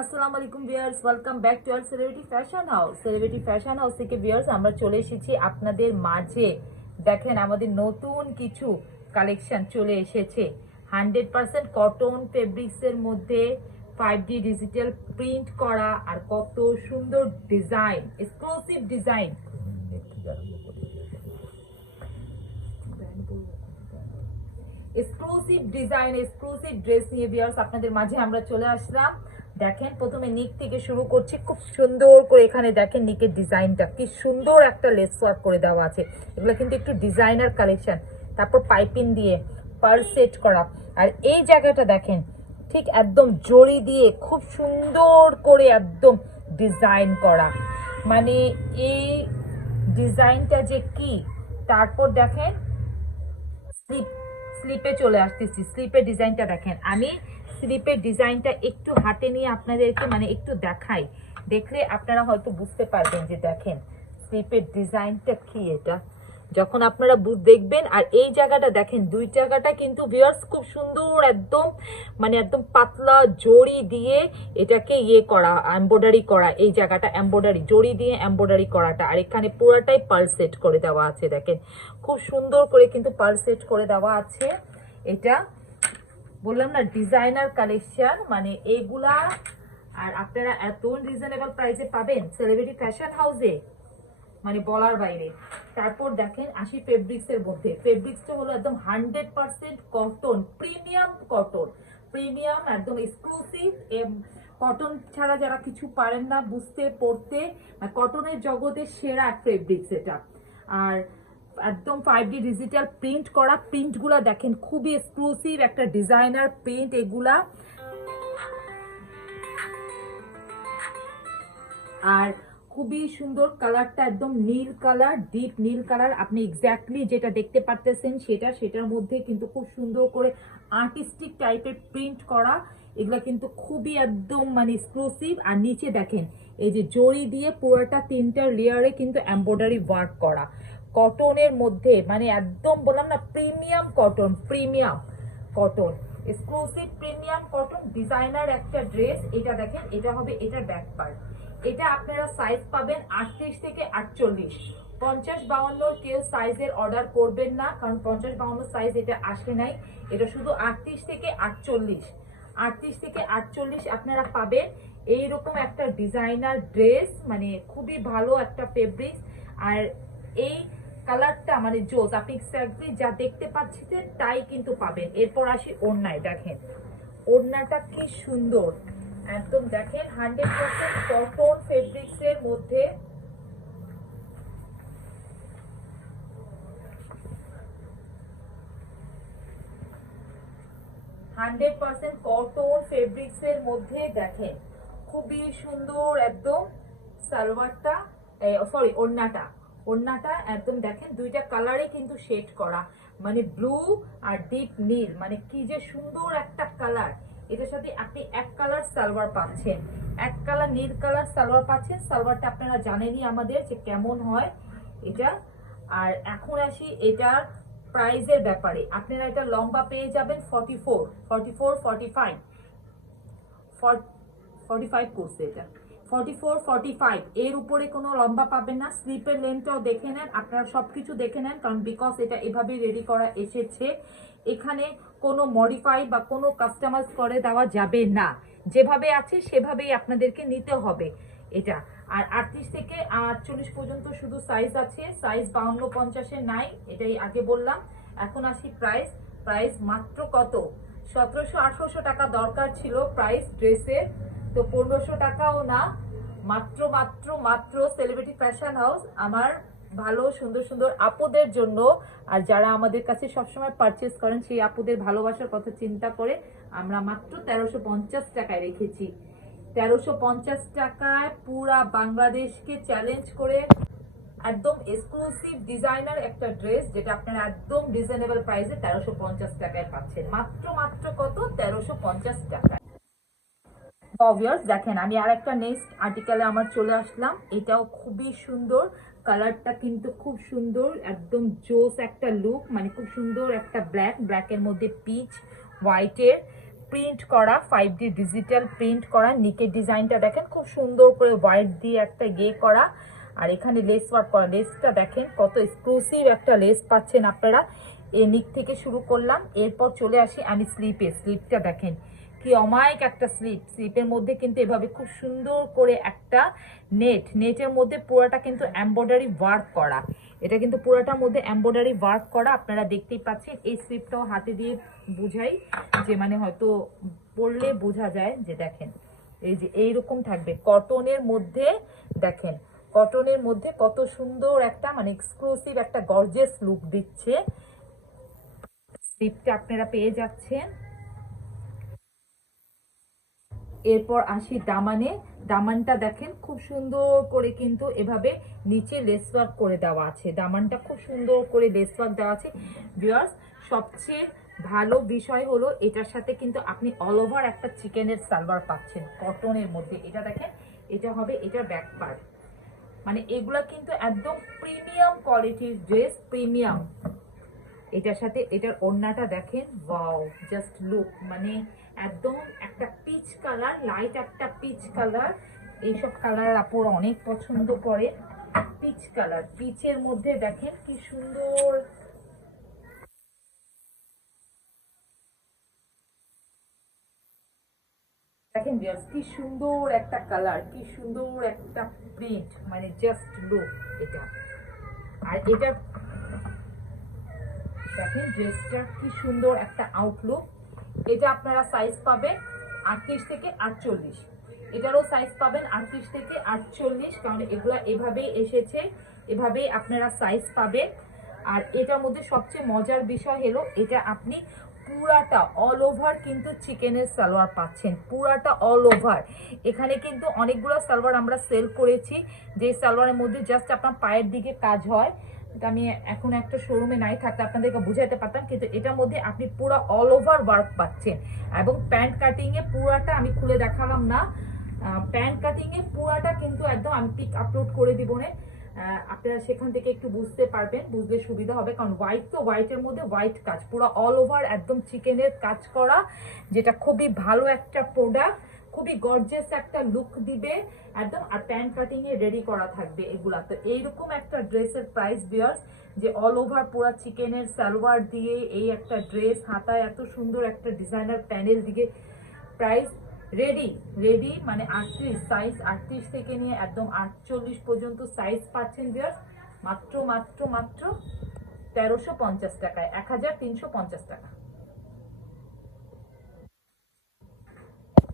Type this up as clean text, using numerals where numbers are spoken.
আসসালামু আলাইকুম viewers, welcome back to our celebrity fashion house. Celebrity fashion house থেকে viewers আমরা চলে এসেছি আপনাদের মাঝে। দেখেন আমাদের নতুন কিছু কালেকশন চলে এসেছে। 100% কটন ফেব্রিক্সের মধ্যে 5D ডিজিটাল প্রিন্ট করা আর কত সুন্দর design, exclusive design. Exclusive design, exclusive dress নিয়ে ভিউয়ার্স আপনাদের মাঝে আমরা চলে আসলাম। দেখেন প্রথমে নিক থেকে শুরু করছি। খুব সুন্দর করে এখানে দেখেন নিকের ডিজাইনটা কি সুন্দর, একটা লেস ওয়ার্ক করে দেওয়া আছে। এগুলো কিন্তু একটু ডিজাইনার কালেকশন। তারপর পাইপিং দিয়ে পার সেট করা, আর এই জায়গাটা দেখেন ঠিক একদম জড়ি দিয়ে খুব সুন্দর করে একদম ডিজাইন করা, মানে এই ডিজাইনটা যে কি। তারপর দেখেন স্লিপে চলে আসতেছি। স্লিপের ডিজাইনটা দেখেন, আমি স্লিপের ডিজাইনটা একটু হাতে নিয়ে আপনাদেরকে মানে একটু দেখাই, দেখলে আপনারা হয়তো বুঝতে পারবেন যে দেখেন স্লিপের ডিজাইনটা কি। এটা যখন আপনারা দেখবেন, আর এই জায়গাটা দেখেন, দুই জায়গাটা কিন্তু ভিউয়ার্স খুব সুন্দর একদম, মানে একদম পাতলা জড়ি দিয়ে এটাকে করা, এমব্রয়ডারি করা। এই জায়গাটা এমব্রয়ডারি জড়ি দিয়ে এমব্রয়ডারি করাটা, আর এখানে পুরোটাই পার্ল সেট করে দেওয়া আছে। দেখেন খুব সুন্দর করে কিন্তু পার্ল সেট করে দেওয়া আছে। এটা বললাম না ডিজাইনার কালেকশন, মানে এইগুলা আর আপনারা এত রিজনেবল প্রাইসে পাবেন সেলিব্রিটি ফ্যাশন হাউসে, মানে বলার বাইরে। তারপর দেখেন আসি ফেব্রিক্স এর মধ্যে। ফেব্রিক্সটা হলো একদম 100% কটন, প্রিমিয়াম কটন, প্রিমিয়াম একদম এক্সক্লুসিভ। কটন ছাড়া যারা কিছু পারেন না বুঝতে পড়তে, কটনের জগতে সেরা ফেব্রিক্স এটা। আর একদম 5D ডিজিটাল প্রিন্ট করা, প্রিন্টগুলা দেখেন খুবই এক্সক্লুসিভ একটা ডিজাইনার প্রিন্ট এগুলা। আর খুবই সুন্দর কালারটা, একদম নীল কালার, ডিপ নীল কালার। আপনি এক্স্যাক্টলি যেটা দেখতে পারতেছেন সেটার মধ্যে কিন্তু খুব সুন্দর করে আর্টিস্টিক টাইপের প্রিন্ট করা। এগুলা কিন্তু খুবই একদম মানে এক্সক্লুসিভ। আর নিচে দেখেন এই যে জড়ি দিয়ে পুরোটা 3টা লেয়ারে কিন্তু এমব্রয়ডারি ওয়ার্ক করা, কটনের মধ্যে, মানে একদম বললাম না premium cotton, premium cotton, exclusive premium cotton designer একটা ড্রেস। এটা দেখেন, এটা হবে এটার ব্যাক পার্ট। এটা আপনারা সাইজ পাবেন 38 থেকে 48। 50-52 কেউ সাইজের অর্ডার করবেন না, কারণ 50-52 সাইজ এটা আসে নাই। এটা শুধু 38 থেকে 48, 38 থেকে 48 আপনারা পাবেন এইরকম একটা ডিজাইনার ড্রেস, মানে খুবই ভালো একটা ফেব্রিক্স। আর এই কালারটা মানে জোস, আপনি এক্স্যাক্টলি যা দেখতে পাচ্ছেন তাই কিন্তু পাবেন। এরপর আসি ওড়নায়। দেখেন ওড়নাটা কি সুন্দর, একদম দেখেন 100% কটন ফেব্রিক্স এর মধ্যে। কটন ফেব্রিক্স এর মধ্যে দেখেন খুবই সুন্দর একদম সালোয়ারটা, সরি ওড়নাটা। ওড়নাটা একদম দেখেন দুইটা কালারে কিন্তু শেড করা, মানে ব্লু আর ডিপ নীল, মানে কি যে সুন্দর একটা কালার। এটার সাথে আপনি এক কালার সালোয়ার পাচ্ছেন, এক কালার নীল কালার সালোয়ার পাচ্ছেন। সালোয়ারটা আপনারা জানেনই আমাদের যে কেমন হয় এটা। আর এখন আসি এটার প্রাইজের ব্যাপারে। আপনারা এটা লম্বা পেয়ে যাবেন 44, 44, 45, 45 করছে এটা, 44, 45 এর উপরে কোনো লম্বা পাবেন না। স্লিপের লেন্থটাও দেখে নেন, আপনারা সবকিছু দেখে নেন, কারণ বিকজ এটা এভাবে রেডি করা এসেছে। এখানে কোনো মডিফাই বা কোনো কাস্টমাইজ করে দেওয়া যাবে না, যেভাবে আছে সেভাবেই আপনাদেরকে নিতে হবে এটা। আর 38 থেকে 48 পর্যন্ত শুধু সাইজ আছে, সাইজ 52-50 নাই, এটাই আগে বললাম। এখন আসি প্রাইস। প্রাইস মাত্র কত, 1700-1800 টাকা দরকার ছিল প্রাইস ড্রেসের, তো 1500 টাকাও না, মাত্র মাত্র মাত্র সেলিব্রিটি ফ্যাশন হাউস আমার ভালো সুন্দর সুন্দর আপুদের জন্য। আর যারা আমাদের কাছে সবসময় পারচেস করেন সেই আপুদের ভালোবাসার কথা চিন্তা করে আমরা মাত্র 1350 টাকায় রেখেছি। 1350 টাকায় পুরা বাংলাদেশকে চ্যালেঞ্জ করে একদম এক্সক্লুসিভ ডিজাইনার একটা ড্রেস, যেটা আপনারা একদম রিজনেবল প্রাইসে 1350 টাকায় পাচ্ছেন। মাত্র মাত্র কত, 1350 টাকায়। ভিউয়ার্স দেখেন আমি আর একটা নেক্সট আর্টিকেলে আমার চলে আসলাম। এটাও খুবই সুন্দর, কালারটা কিন্তু খুব সুন্দর, একদম জোস একটা লুক, মানে খুব সুন্দর একটা ব্ল্যাকের মধ্যে পিচ হোয়াইটের প্রিন্ট করা 5D ডিজিটাল প্রিন্ট করা। নিকের ডিজাইনটা দেখেন খুব সুন্দর করে হোয়াইট দিয়ে একটা গে করা, আর এখানে লেস ওয়ার্ক করা। লেসটা দেখেন কত এক্সক্লুসিভ একটা লেস পাচ্ছেন আপনারা। এই নিক থেকে শুরু করলাম, এরপর চলে আসি আমি স্লিপে। স্লিপটা দেখেন কি অমায়িক একটা স্লিপ। স্লিপের মধ্যে কিন্তু এভাবে খুব সুন্দর করে একটা নেটের মধ্যে পুরোটা কিন্তু এমব্রয়ডারি ওয়ার্ক করা। এটা কিন্তু পুরোটার মধ্যে এমব্রয়ডারি ওয়ার্ক করা, আপনারা দেখতেই পাচ্ছেন। এই স্লিপটাও হাতে দিয়ে বুঝাই, যে মানে হয়তো পরলে বোঝা যায় যে দেখেন এই যে এইরকম থাকবে কটনের মধ্যে। দেখেন কটনের মধ্যে কত সুন্দর একটা মানে এক্সক্লুসিভ একটা গর্জিয়াস লুক দিচ্ছে। স্লিপটা আপনারা পেয়ে যাচ্ছেন। এরপর আসি দামানে। দামানটা দেখেন খুব সুন্দর করে কিন্তু এভাবে নিচে লেস ওয়ার্ক করে দেওয়া আছে। দামানটা খুব সুন্দর করে লেস ওয়ার্ক দেওয়া আছে। ভিউয়ার্স, সবচেয়ে ভালো বিষয় হলো এটার সাথে কিন্তু আপনি অল ওভার একটা চিকেনের সালোয়ার পাচ্ছেন কটনের মধ্যে। এটা দেখেন, এটা হবে এটার ব্যাক পার্ট। মানে এগুলা কিন্তু একদম প্রিমিয়াম কোয়ালিটির ড্রেস, প্রিমিয়াম। এটার সাথে এটার ওড়নাটা দেখেন, ওয়াও, জাস্ট লুক। মানে একদম একটা পিচ কালার, লাইট একটা পিচ কালার। এইসব কালার আপুরা অনেক পছন্দ করে। পিচ কালার, পিচের মধ্যে দেখেন কি সুন্দর। দেখেন কি সুন্দর একটা কালার, কি সুন্দর একটা প্রিন্ট, মানে জাস্ট লুক এটা। আর এটা দেখেন ড্রেসটা কি সুন্দর একটা আউটলুক। এটা আপনারা সাইজ পাবেন 38 থেকে 48। এটারও সাইজ পাবেন 38 থেকে 48, কারণ এগুলা এভাবেই এসেছে, এভাবেই আপনারা সাইজ পাবেন। আর এটার মধ্যে সবচেয়ে মজার বিষয় হলো এটা আপনি পুরাটা অল ওভার কিন্তু চিকেনের সালোয়ার পাচ্ছেন, পুরাটা অল ওভার। এখানে কিন্তু অনেকগুলো সালোয়ার আমরা সেল করেছি, যে সালোয়ারের মধ্যে জাস্ট আপনার পায়ের দিকে কাজ হয়। আমি এখন একটা শোরুমে নাই থাকতে আপনাদেরকে বুঝাইতে পারতাম, কিন্তু এটার মধ্যে আপনি পুরো অল ওভার ওয়ার্ক পাচ্ছেন। এবং প্যান্ট কাটিং এ পুরাটা আমি খুলে দেখালাম না, প্যান্ট কাটিং এ পুরাটা কিন্তু একদম আমি পিক আপলোড করে দিব না, আপনারা সেখান থেকে একটু বুঝতে পারবেন, বুঝতে সুবিধা হবে। কারণ হোয়াইট তো, হোয়াইটের মধ্যে হোয়াইট কাজ, পুরো অল ওভার একদম চিকেনের কাজ করা, যেটা খুবই ভালো একটা প্রোডাক্ট, খুবই গর্জিয়াস একটা লুক দিবে একদম। আর প্যান্ট কাটিং এ রেডি করা থাকবে এগুলা। তো এইরকম একটা ড্রেসের প্রাইস ভিউয়ার্স, যে অল ওভার পুরো চিকেনের সালোয়ার দিয়ে এই একটা ড্রেস, হাতায় এত সুন্দর একটা ডিজাইনার প্যানেল দিয়ে প্রাইস রেডি মানে 38 সাইজ, 38 থেকে নিয়ে একদম 48 পর্যন্ত সাইজ পাচ্ছেন ভিউয়ার্স, মাত্র 1350 টাকায়, 1350 টাকা।